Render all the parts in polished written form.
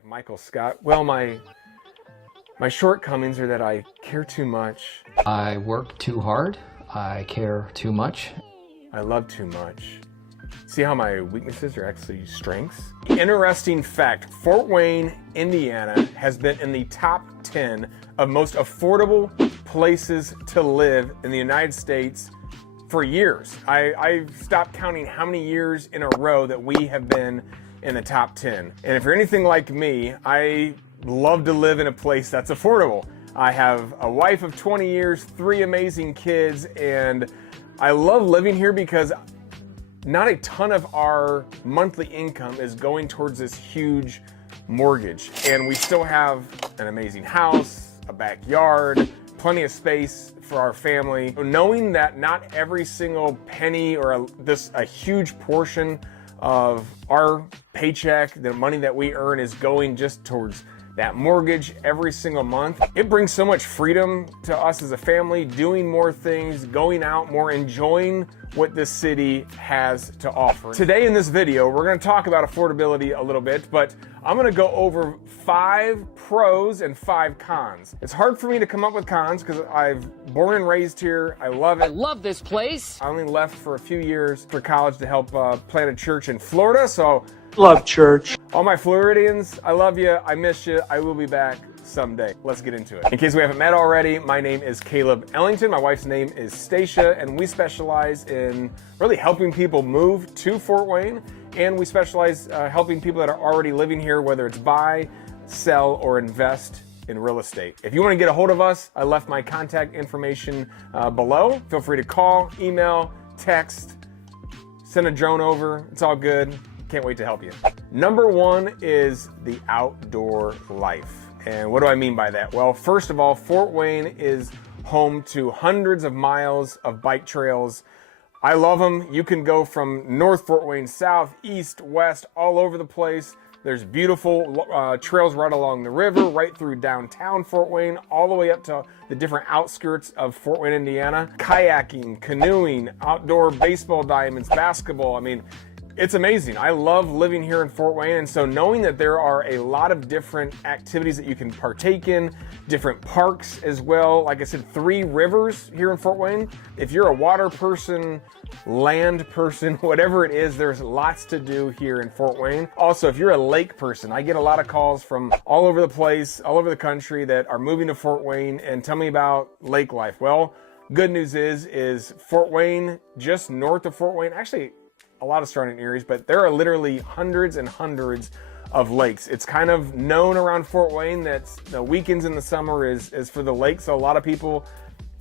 Like Michael Scott. Well, my shortcomings are that I care too much. I work too hard. I care too much. I love too much. See how my weaknesses are actually strengths? Interesting fact, Fort Wayne, Indiana has been in the top 10 of most affordable places to live in the United States for years. I've stopped counting how many years in a row that we have been in the top 10. And if you're anything like me, I love to live in a place that's affordable. I have a wife of 20 years, 3 amazing kids, and I love living here because not a ton of our monthly income is going towards this huge mortgage. And we still have an amazing house, a backyard, plenty of space for our family. Knowing that not every single penny or a huge portion of our paycheck, the money that we earn, is going just towards that mortgage every single month. It brings so much freedom to us as a family, doing more things, going out more, enjoying what this city has to offer. Today in this video, we're gonna talk about affordability a little bit, but I'm gonna go over 5 pros and 5 cons. It's hard for me to come up with cons because I've born and raised here. I love it. I love this place. I only left for a few years for college to help plant a church in Florida, so love church. All my Floridians, I love you, I miss you, I will be back someday. Let's get into it. In case we haven't met already, my name is Caleb Ellington. My wife's name is Stacia, and we specialize in really helping people move to Fort Wayne, and we specialize helping people that are already living here, whether it's buy, sell, or invest in real estate. If you want to get a hold of us, I left my contact information below. Feel free to call, email, text, send a drone over. It's all good. Can't wait to help you. Number 1 is the outdoor life. And what do I mean by that? Well, first of all, Fort Wayne is home to hundreds of miles of bike trails. I love them. You can go from North Fort Wayne, south, east, west, all over the place. There's beautiful trails right along the river, right through downtown Fort Wayne, all the way up to the different outskirts of Fort Wayne, Indiana. Kayaking, canoeing, outdoor baseball diamonds, basketball. I mean, it's amazing. I love living here in Fort Wayne, and so knowing that there are a lot of different activities that you can partake in, different parks as well. Like I said, 3 rivers here in Fort Wayne. If you're a water person, land person, whatever it is, there's lots to do here in Fort Wayne. Also, if you're a lake person, I get a lot of calls from all over the place, all over the country that are moving to Fort Wayne and tell me about lake life. Well, good news is Fort Wayne, just north of Fort Wayne, actually a lot of surrounding areas, but there are literally hundreds and hundreds of lakes. It's kind of known around Fort Wayne that the weekends in the summer is for the lake. So a lot of people,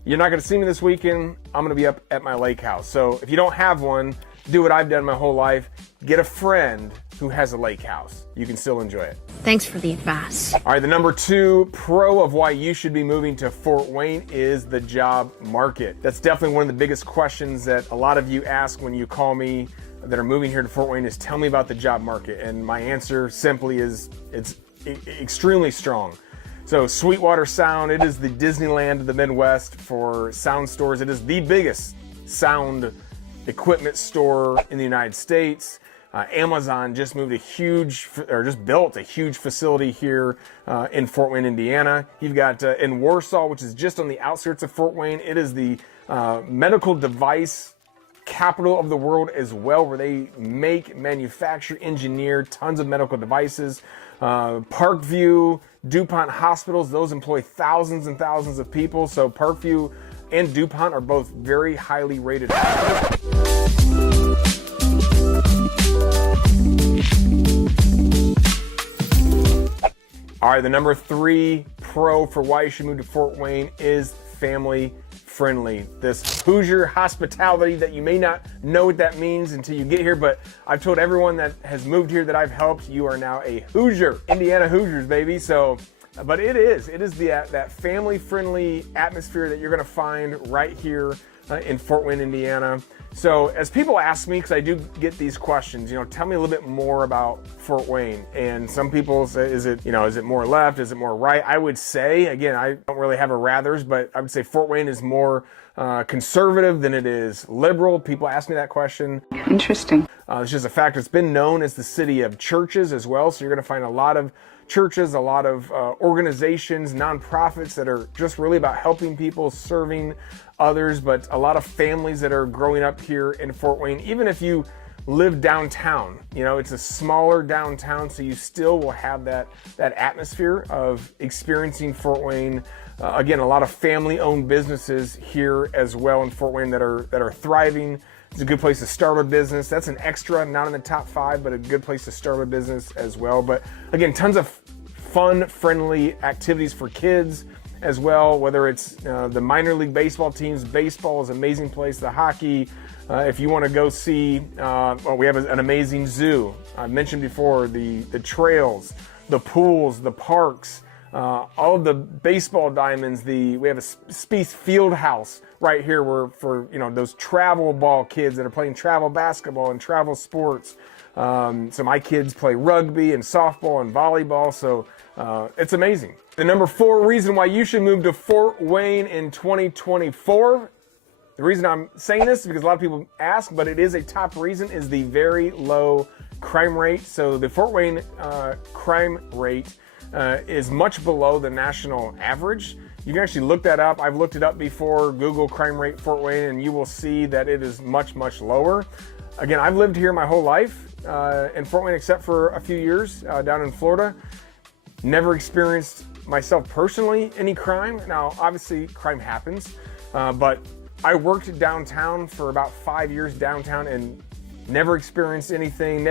you're not gonna see me this weekend, I'm gonna be up at my lake house. So if you don't have one, do what I've done my whole life, get a friend who has a lake house. You can still enjoy it. Thanks for the advice. All right, the number 2 pro of why you should be moving to Fort Wayne is the job market. That's definitely one of the biggest questions that a lot of you ask when you call me that are moving here to Fort Wayne, is tell me about the job market. And my answer simply is it's extremely strong. So Sweetwater Sound, it is the Disneyland of the Midwest for sound stores. It is the biggest sound equipment store in the United States. Amazon just built a huge facility here in Fort Wayne, Indiana. You've got in Warsaw, which is just on the outskirts of Fort Wayne. It is the medical device capital of the world as well, where they make, manufacture, engineer tons of medical devices. Parkview, DuPont hospitals, those employ thousands and thousands of people. So Parkview and DuPont are both very highly rated hospitals. All right, the number 3 pro for why you should move to Fort Wayne is family friendly. This Hoosier hospitality that you may not know what that means until you get here, but I've told everyone that has moved here that I've helped, you are now a Hoosier. Indiana Hoosiers, baby. So, but it is that family friendly atmosphere that you're gonna find right here in Fort Wayne, Indiana. So as people ask me, because I do get these questions, tell me a little bit more about Fort Wayne. And some people say, is it more left? Is it more right? I would say, again, I don't really have a rathers, but I would say Fort Wayne is more conservative than it is liberal. People ask me that question. Interesting. It's just a fact. It's been known as the city of churches as well. So you're going to find a lot of churches, a lot of organizations, nonprofits that are just really about helping people, serving others, but a lot of families that are growing up here in Fort Wayne. Even if you live downtown, you know, it's a smaller downtown, so you still will have that atmosphere of experiencing Fort Wayne. Again, a lot of family-owned businesses here as well in Fort Wayne that are thriving. It's a good place to start a business. That's an extra, not in the top 5, but a good place to start a business as well. But again, tons of fun, friendly activities for kids as well, whether it's the minor league baseball teams. Baseball is an amazing place. The hockey, if you want to go see, well, we have an amazing zoo. I mentioned before the trails, the pools, the parks, all of the baseball diamonds. We have a Spieth Field House right here where for those travel ball kids that are playing travel basketball and travel sports. So my kids play rugby and softball and volleyball. So it's amazing. The number 4 reason why you should move to Fort Wayne in 2024. The reason I'm saying this is because a lot of people ask, but it is a top reason, is the very low crime rate. So the Fort Wayne crime rate is much below the national average. You can actually look that up. I've looked it up before. Google crime rate Fort Wayne, and you will see that it is much, much lower. Again, I've lived here my whole life in Fort Wayne, except for a few years down in Florida. Never experienced myself personally any crime. Now, obviously, crime happens, but I worked downtown for about 5 years downtown and never experienced anything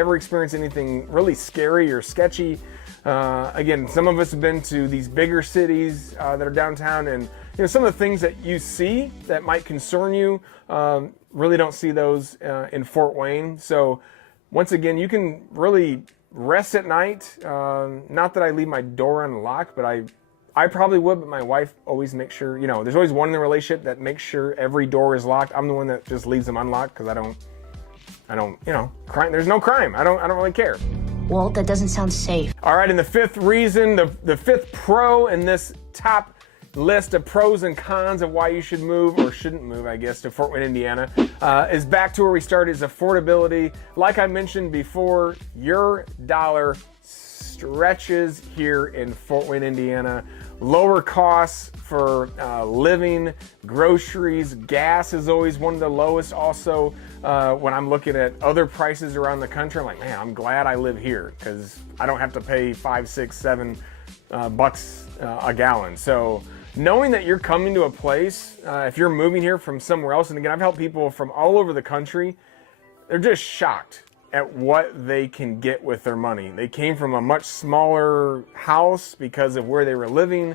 really scary or sketchy. Again, some of us have been to these bigger cities that are downtown, and some of the things that you see that might concern you, really don't see those in Fort Wayne. So once again, you can really rest at night. Not that I leave my door unlocked, but I probably would, but my wife always makes sure, there's always one in the relationship that makes sure every door is locked. I'm the one that just leaves them unlocked because I don't, crime. There's no crime. I don't really care. Walt, that doesn't sound safe. All right, and the 5th reason, the 5th pro in this top list of pros and cons of why you should move, or shouldn't move, I guess, to Fort Wayne, Indiana, is back to where we started, is affordability. Like I mentioned before, your dollar stretches here in Fort Wayne, Indiana. Lower costs for living, groceries, gas is always one of the lowest. Also, when I'm looking at other prices around the country, I'm like, man, I'm glad I live here because I don't have to pay $5, $6, $7 bucks a gallon. So knowing that you're coming to a place, if you're moving here from somewhere else, and again, I've helped people from all over the country, they're just shocked at what they can get with their money. They came from a much smaller house because of where they were living,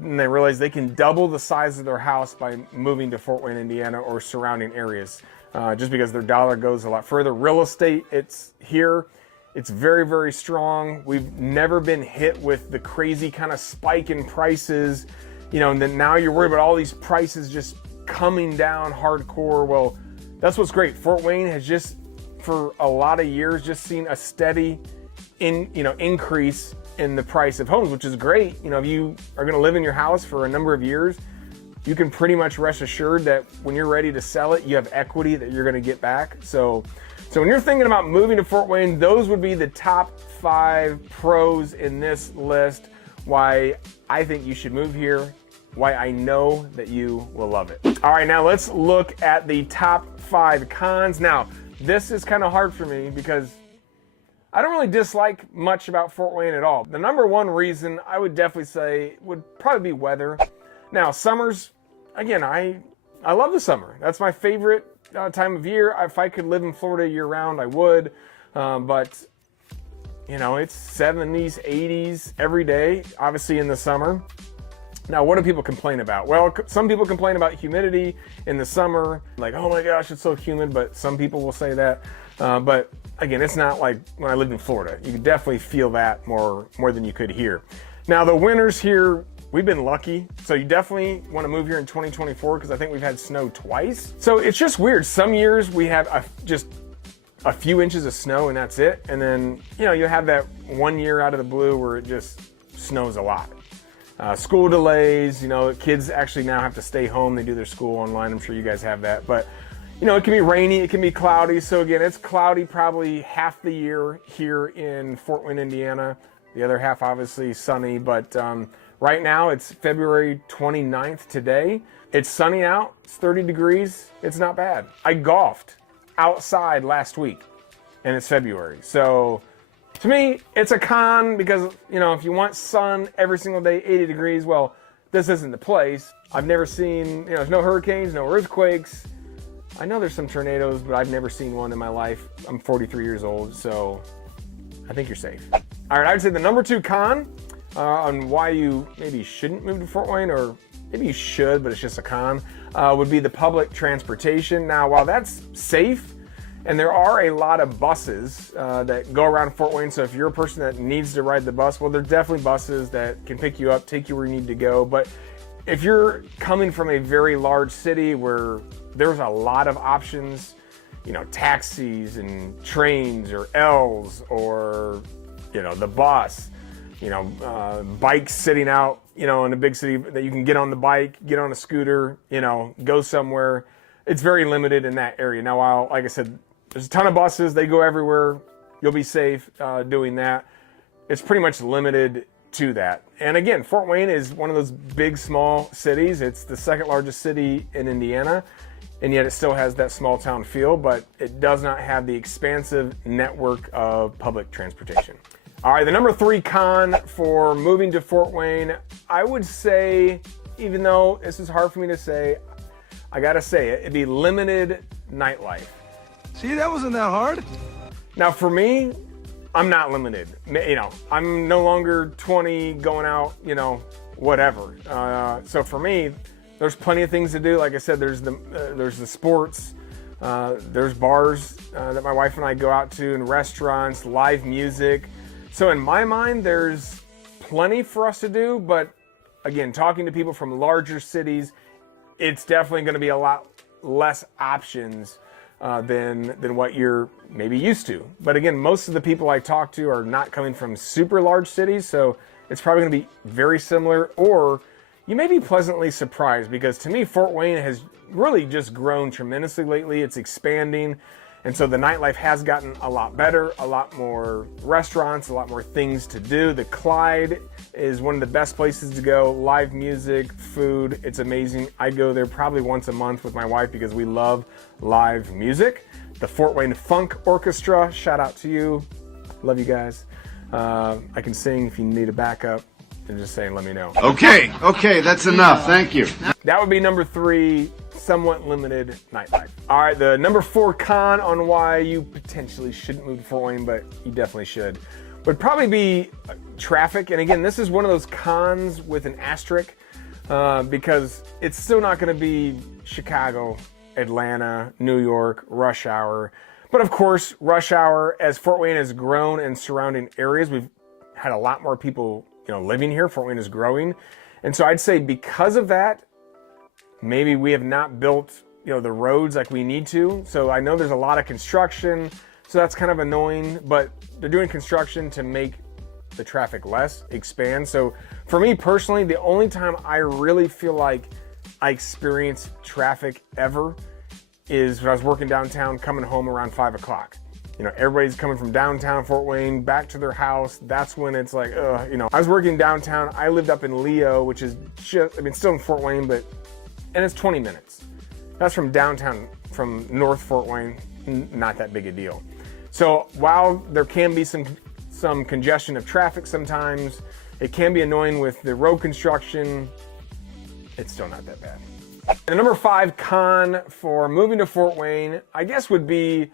and they realized they can double the size of their house by moving to Fort Wayne, Indiana or surrounding areas, just because their dollar goes a lot further. Real estate, it's here. It's very, very strong. We've never been hit with the crazy kind of spike in prices, and then now you're worried about all these prices just coming down hardcore. Well, that's what's great. Fort Wayne has just, for a lot of years, just seen a steady increase in the price of homes, which is great. If you are going to live in your house for a number of years, you can pretty much rest assured that when you're ready to sell it, you have equity that you're going to get back. So when you're thinking about moving to Fort Wayne, those would be the top 5 pros in this list, why I think you should move here, why I know that you will love it. All right, now let's look at the top 5 cons. Now, this is kind of hard for me because I don't really dislike much about Fort Wayne at all. The number 1 reason I would definitely say would probably be weather. Now, summers, again, I love the summer. That's my favorite time of year. If I could live in Florida year round, I would. But, it's 70s, 80s every day, obviously in the summer. Now, what do people complain about? Well, some people complain about humidity in the summer, like, oh my gosh, it's so humid, but some people will say that. But again, it's not like when I lived in Florida. You could definitely feel that more than you could here. Now, the winters here, we've been lucky. So you definitely want to move here in 2024 because I think we've had snow twice. So it's just weird. Some years we have just a few inches of snow and that's it. And then, you have that one year out of the blue where it just snows a lot. School delays, kids actually now have to stay home. They do their school online. I'm sure you guys have that. But, it can be rainy, it can be cloudy. So again, it's cloudy probably half the year here in Fort Wayne, Indiana. The other half obviously sunny. But right now it's February 29th today. It's sunny out. It's 30 degrees. It's not bad. I golfed outside last week and it's February. So to me, it's a con because, if you want sun every single day, 80 degrees, well, this isn't the place. I've never seen, there's no hurricanes, no earthquakes. I know there's some tornadoes, but I've never seen one in my life. I'm 43 years old, so I think you're safe. All right, I would say the number 2 con on why you maybe shouldn't move to Fort Wayne, or maybe you should, but it's just a con, would be the public transportation. Now, while that's safe, and there are a lot of buses that go around Fort Wayne, so if you're a person that needs to ride the bus, well, there's definitely buses that can pick you up, take you where you need to go. But if you're coming from a very large city where there's a lot of options, taxis and trains or L's or, the bus, bikes sitting out, in a big city that you can get on the bike, get on a scooter, go somewhere. It's very limited in that area. Now, while, like I said, there's a ton of buses, they go everywhere. You'll be safe doing that. It's pretty much limited to that. And again, Fort Wayne is one of those big, small cities. It's the second largest city in Indiana, and yet it still has that small town feel, but it does not have the expansive network of public transportation. All right, the number 3 con for moving to Fort Wayne, I would say, even though this is hard for me to say, I gotta say it, it'd be limited nightlife. See, that wasn't that hard. Now for me, I'm not limited. I'm no longer 20 going out, whatever. So for me, there's plenty of things to do. Like I said, there's the sports, there's bars that my wife and I go out to, and restaurants, live music. So in my mind, there's plenty for us to do. But again, talking to people from larger cities, it's definitely going to be a lot less options than what you're maybe used to. But again, most of the people I talk to are not coming from super large cities, so it's probably going to be very similar, or you may be pleasantly surprised, because to me, Fort Wayne has really just grown tremendously lately. It's expanding, and so the nightlife has gotten a lot better, a lot more restaurants, a lot more things to do. The Clyde is one of the best places to go. Live music, food, it's amazing. I go there probably once a month with my wife because we love live music. The Fort Wayne Funk Orchestra, shout out to you. Love you guys. I can sing if you need a backup. And just saying, let me know. Okay, that's enough. Thank you. That would be number 3, somewhat limited nightlife. All right, the number 4 con on why you potentially shouldn't move to Fort Wayne, but you definitely should, would probably be traffic. And again, this is one of those cons with an asterisk because it's still not going to be Chicago, Atlanta, New York, rush hour. But of course, rush hour, as Fort Wayne has grown and surrounding areas, we've had a lot more people living here. Fort Wayne is growing. And so I'd say because of that, maybe we have not built, the roads like we need to. So I know there's a lot of construction, so that's kind of annoying, but they're doing construction to make the traffic less, expand. So for me personally, the only time I really feel like I experience traffic ever is when I was working downtown, coming home around 5 o'clock. Everybody's coming from downtown Fort Wayne back to their house. That's when it's like, I was working downtown. I lived up in Leo, which is just, still in Fort Wayne, and it's 20 minutes. That's from downtown, from North Fort Wayne, not that big a deal. So while there can be some congestion of traffic sometimes, it can be annoying with the road construction, it's still not that bad. The number 5 con for moving to Fort Wayne, I guess, would be,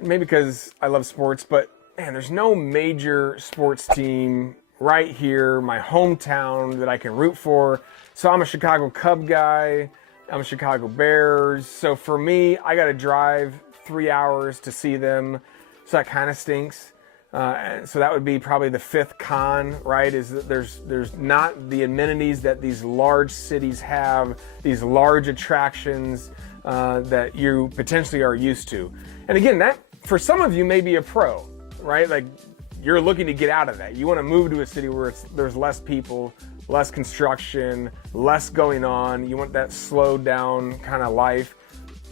maybe because I love sports, but man, there's no major sports team right here, my hometown, that I can root for. So I'm a Chicago Cub guy, I'm a Chicago Bears. So for me, I got to drive 3 hours to see them. So that kind of stinks. So that would be probably the 5th con, right? Is that there's not the amenities that these large cities have, these large attractions that you potentially are used to. And again, that for some of you may be a pro, right? Like you're looking to get out of that. You want to move to a city where there's less people, less construction, less going on. You want that slowed down kind of life.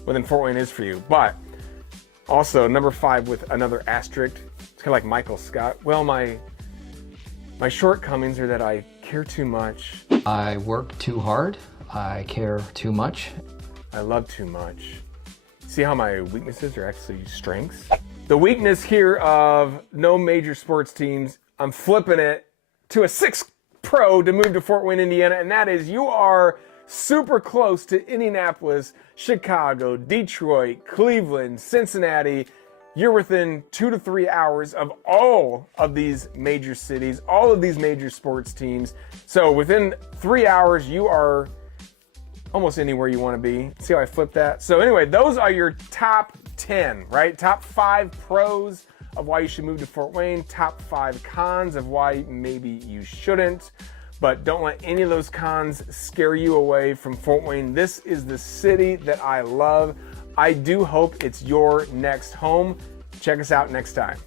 Well, then Fort Wayne is for you. But also, number 5 with another asterisk. It's kind of like Michael Scott. Well, my shortcomings are that I care too much. I work too hard. I care too much. I love too much. See how my weaknesses are actually strengths? The weakness here of no major sports teams, I'm flipping it to a 6 pro to move to Fort Wayne, Indiana, and that is you are super close to Indianapolis, Chicago, Detroit, Cleveland, Cincinnati. You're within 2 to 3 hours of all of these major cities, all of these major sports teams. So within 3 hours, you are almost anywhere you want to be. See how I flipped that? So anyway, those are your top 10, right? Top 5 pros of why you should move to Fort Wayne, top 5 cons of why maybe you shouldn't. But don't let any of those cons scare you away from Fort Wayne. This is the city that I love. I do hope it's your next home. Check us out next time.